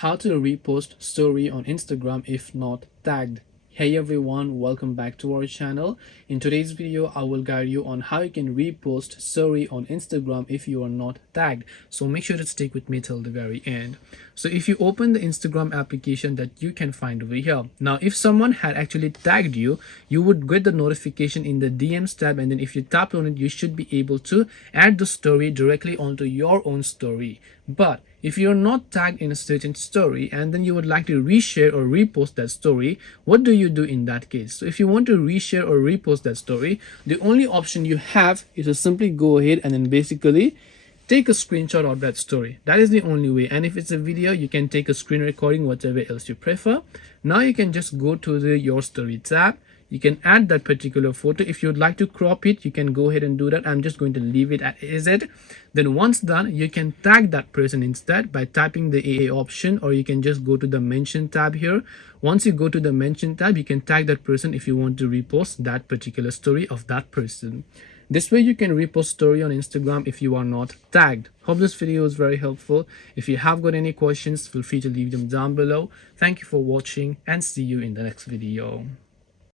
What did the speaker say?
How to repost story on Instagram if not tagged. Hey everyone, welcome back to our channel. In today's video, I will guide you on how you can repost story on Instagram if you are not tagged. So make sure to stick with me till the very end. So if you open the Instagram application that you can find over here. Now, if someone had actually tagged you, you would get the notification in the DMs tab, and then if you tap on it, you should be able to add the story directly onto your own story. But if you're not tagged in a certain story and then you would like to reshare or repost that story, what do you do in that case? So if you want to reshare or repost that story, the only option you have is to simply go ahead and then basically take a screenshot of that story. That is the only way. And if it's a video, you can take a screen recording, whatever else you prefer. Now you can just go to the Your Story tab. You can add that particular photo. If you'd like to crop it, you can go ahead and do that. I'm just going to leave it as it. Then once done, you can tag that person instead by tapping the AA option, or you can just go to the mention tab here. Once you go to the mention tab, you can tag that person if you want to repost that particular story of that person. This way you can repost story on Instagram if you are not tagged. Hope this video is very helpful. If you have got any questions, feel free to leave them down below. Thank you for watching and see you in the next video.